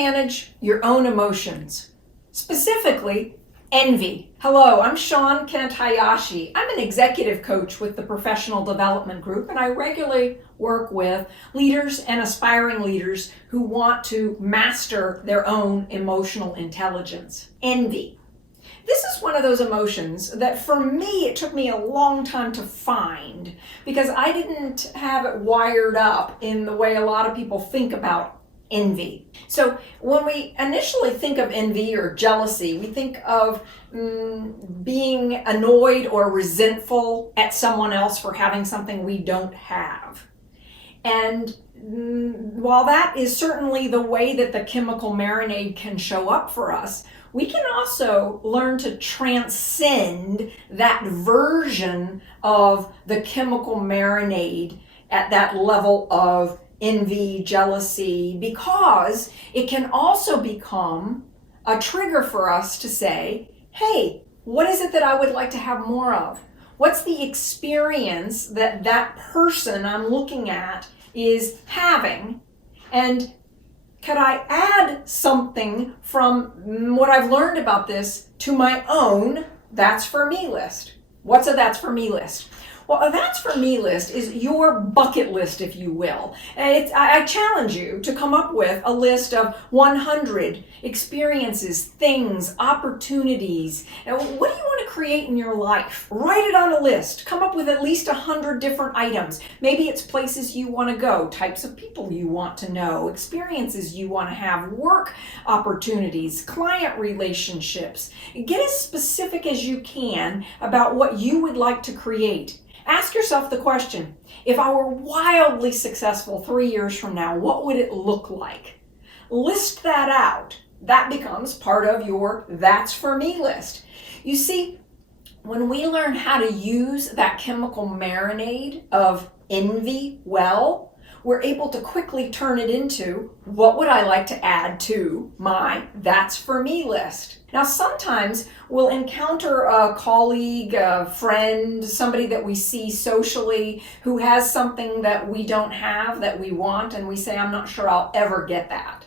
manage your own emotions, specifically envy. Hello, I'm Sean Kent Hayashi. I'm an executive coach with the Professional Development Group, and I regularly work with leaders and aspiring leaders who want to master their own emotional intelligence. Envy. This is one of those emotions that for me, it took me a long time to find because I didn't have it wired up in the way a lot of people think about envy. So when we initially think of envy or jealousy, we think of being annoyed or resentful at someone else for having something we don't have. And while that is certainly the way that the chemical marinade can show up for us, we can also learn to transcend that version of the chemical marinade at that level of envy, jealousy, because it can also become a trigger for us to say, hey, what is it that I would like to have more of? What's the experience that that person I'm looking at is having? And could I add something from what I've learned about this to my own That's For Me list? What's a That's For Me list? Well, a That's For Me list is your bucket list, if you will. I challenge you to come up with a list of 100 experiences, things, opportunities. What do you want to create in your life? Write it on a list. Come up with at least 100 different items. Maybe it's places you want to go, types of people you want to know, experiences you want to have, work opportunities, client relationships. Get as specific as you can about what you would like to create. Ask yourself the question, if I were wildly successful 3 years from now, what would it look like? List that out. That becomes part of your That's For Me list. You see, when we learn how to use that chemical marinade of envy well, we're able to quickly turn it into, what would I like to add to my That's For Me list? Now, sometimes we'll encounter a colleague, a friend, somebody that we see socially who has something that we don't have, that we want, and we say, I'm not sure I'll ever get that.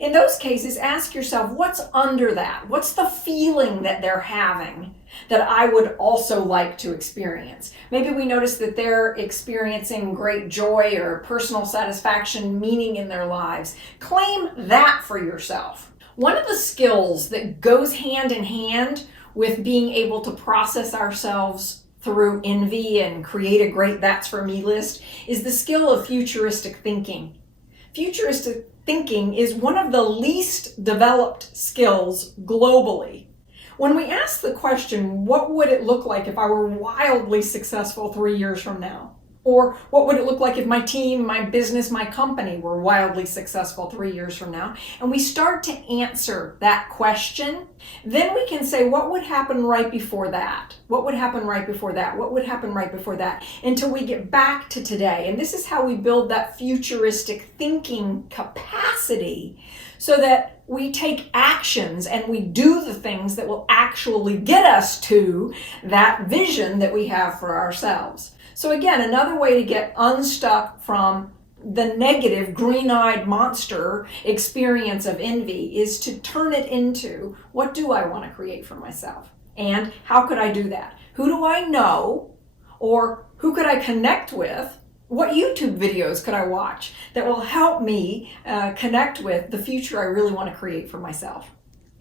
In those cases, ask yourself, what's under that? What's the feeling that they're having that I would also like to experience? Maybe we notice that they're experiencing great joy or personal satisfaction, meaning in their lives. Claim that for yourself. One of the skills that goes hand in hand with being able to process ourselves through envy and create a great That's For Me list is the skill of futuristic thinking. Futuristic thinking is one of the least developed skills globally. When we ask the question, what would it look like if I were wildly successful 3 years from now? Or what would it look like if my team, my business, my company were wildly successful 3 years from now? And we start to answer that question, then we can say, what would happen right before that? What would happen right before that? What would happen right before that? Until we get back to today. And this is how we build that futuristic thinking capacity so that we take actions and we do the things that will actually get us to that vision that we have for ourselves. So again, another way to get unstuck from the negative green-eyed monster experience of envy is to turn it into, what do I want to create for myself? And how could I do that? Who do I know? Or who could I connect with? What YouTube videos could I watch that will help me connect with the future I really want to create for myself?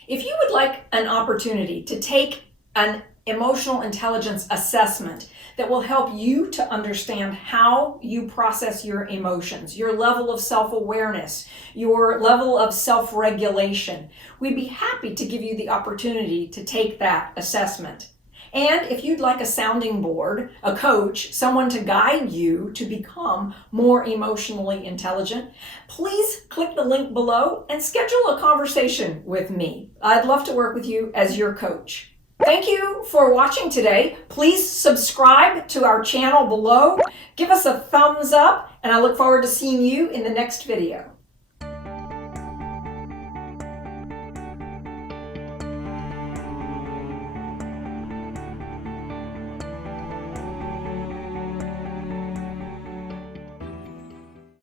If you would like an opportunity to take an emotional intelligence assessment that will help you to understand how you process your emotions, your level of self-awareness, your level of self-regulation, we'd be happy to give you the opportunity to take that assessment. And if you'd like a sounding board, a coach, someone to guide you to become more emotionally intelligent, please click the link below and schedule a conversation with me. I'd love to work with you as your coach. Thank you for watching today. Please subscribe to our channel below. Give us a thumbs up, and I look forward to seeing you in the next video.